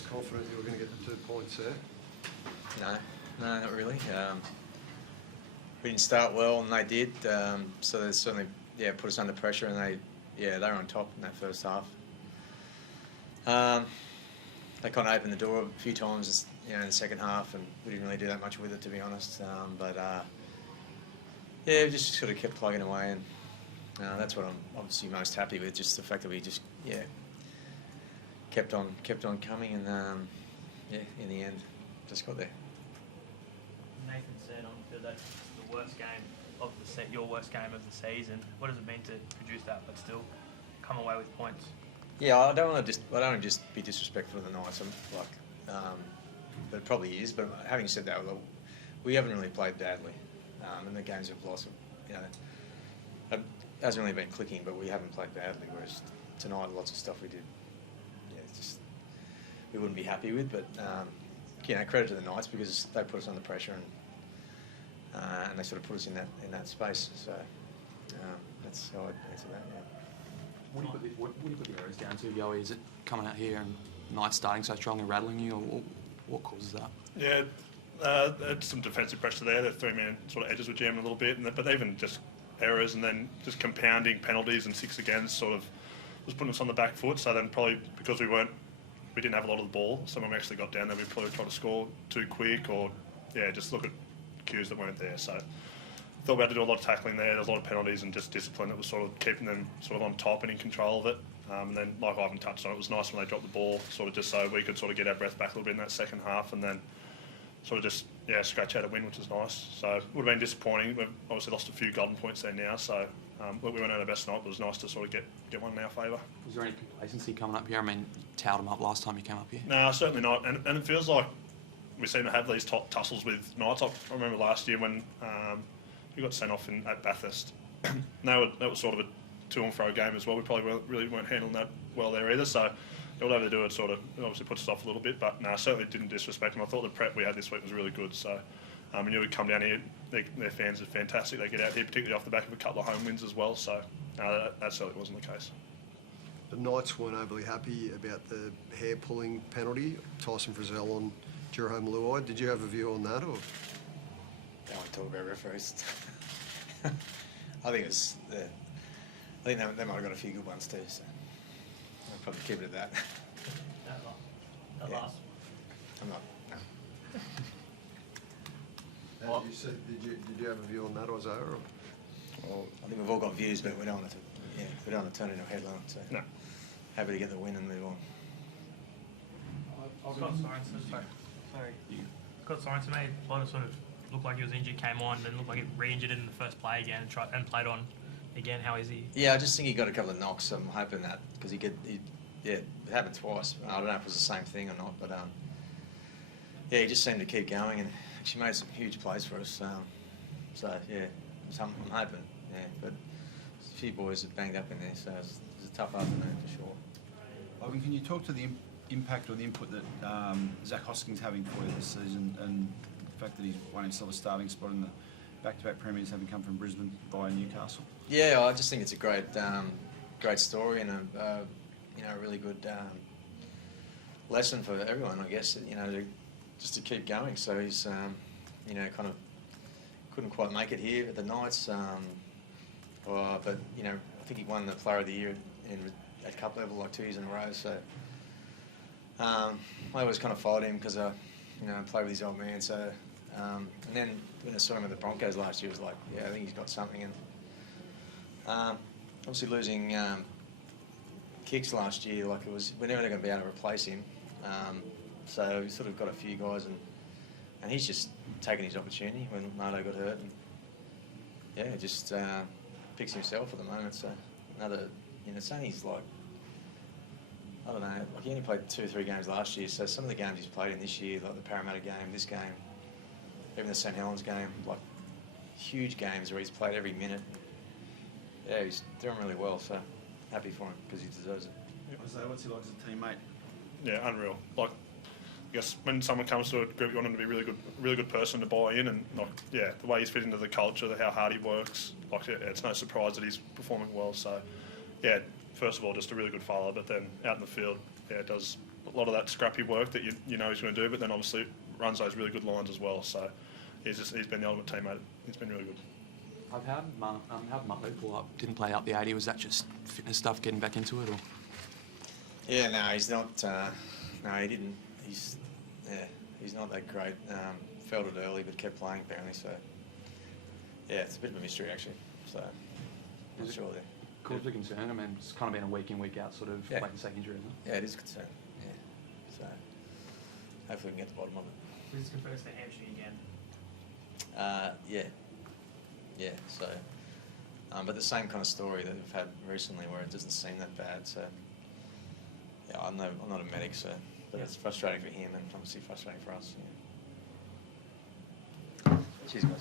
was confident you were going to get the 2 points there? No, not really. We didn't start well, and they did. So they certainly, put us under pressure, and they were on top in that first half. They kind of opened the door a few times, in the second half, and we didn't really do that much with it, to be honest. We just sort of kept plugging away, and that's what I'm obviously most happy with. Just the fact that we just kept on coming, and in the end, just got there. Nathan said on the field that's the worst game of your worst game of the season. What does it mean to produce that, but still come away with points? Yeah, I don't want to just be disrespectful to the Knights. But it probably is. But having said that, we haven't really played badly, and the games we've lost, it hasn't really been clicking. But we haven't played badly. Whereas tonight, lots of stuff we did, we wouldn't be happy with. But credit to the Knights because they put us under pressure and they sort of put us in that space. So that's how I'd answer that. Yeah. What do you put the errors down to, Yoey? Is it coming out here and Knights starting so strong and rattling you, or what causes that? Yeah, it's some defensive pressure there. The three-man sort of edges were jamming a little bit, but even just errors and then just compounding penalties and 6 against sort of was putting us on the back foot. So then probably because we didn't have a lot of the ball, so when we actually got down there, we probably tried to score too quick or just look at cues that weren't there. So I thought we had to do a lot of tackling there. There was a lot of penalties and just discipline that was sort of keeping them sort of on top and in control of it. And then, like Ivan touched on, it was nice when they dropped the ball, sort of just so we could sort of get our breath back a little bit in that second half and then sort of just, scratch out a win, which was nice. So it would have been disappointing. We've obviously lost a few golden points there now, so we weren't at our best night, but it was nice to sort of get one in our favour. Was there any complacency coming up here? I mean, you towed them up last time you came up here. No, certainly not. And it feels like we seem to have these tussles with Knights. I remember last year when we got sent off at Bathurst. that was sort of a to and fro game as well. We probably really weren't handling that well there either. So whatever they do, it obviously puts us off a little bit. But no, certainly didn't disrespect them. I thought the prep we had this week was really good. So we knew we'd come down here. Their fans are fantastic. They get out here, particularly off the back of a couple of home wins as well. So no, that certainly wasn't the case. The Knights weren't overly happy about the hair-pulling penalty, Tyson Frizzell on Jerome Luai. Did you have a view on that, or? Don't want to talk about referees. I think they might have got a few good ones too, so I'll probably keep it at that. That last. I'm not. No. Did you have a view on that, Isaiah? Or? Well, I think we've all got views, but we don't want to turn it into a headline. So no. Happy to get the win and move on. Scott Sorensen made a lot of sort of looked like he was injured, came on, then looked like he re-injured in the first play again and played on again. How is he? Yeah, I just think he got a couple of knocks. I'm hoping that because it happened twice. I don't know if it was the same thing or not, but he just seemed to keep going and actually made some huge plays for us. I'm hoping. Yeah, but a few boys have banged up in there, so it's a tough afternoon for sure. Ivan, can you talk to the impact or the input that Zach Hosking's having for you this season, and the fact that he's won himself a starting spot in the back-to-back premiers, having come from Brisbane via Newcastle? Yeah, I just think it's a great story and a really good lesson for everyone, I guess. Just to keep going. So he's kind of couldn't quite make it here at the Knights, but I think he won the Player of the Year at cup level like 2 years in a row. So I always kind of followed him because I played with his old man. So and then when I saw him at the Broncos last year, it was like, I think he's got something. And obviously losing kicks last year, we're never going to be able to replace him. So we sort of got a few guys, and he's just taken his opportunity when Mardo got hurt, and just picks himself at the moment. So another, it's only I don't know, he only played 2 or 3 games last year. So some of the games he's played in this year, like the Parramatta game, this game, even the St Helens game, like huge games where he's played every minute. Yeah, he's doing really well. So happy for him because he deserves it. So what's he like as a teammate? Yeah, unreal. I guess when someone comes to a group, you want him to be a really good person to buy in, and the way he's fit into the culture, how hard he works. It's no surprise that he's performing well. So, first of all, just a really good follower, but then out in the field, it does a lot of that scrappy work that you know he's going to do, but then obviously runs those really good lines as well. So he's been the ultimate teammate. He's been really good. I've had Mark pull up, didn't play up the 80. Was that just fitness stuff, getting back into it, or? Yeah, no, he's not. No, he didn't. He's not that great. Felt it early, but kept playing apparently. So yeah, it's a bit of a mystery actually. So not Is it sure there. cause for concern? I mean, it's kind of been a week in, week out sort of Yeah. wait and say injury, isn't it? Yeah, it is a concern. Yeah. So hopefully we can get to the bottom of it. Was this confirmed to hamstring again? Yeah. So, but the same kind of story that we've had recently, where it doesn't seem that bad. So, yeah, I'm not a medic, so, but it's frustrating for him and obviously frustrating for us. Yeah. Cheers, guys.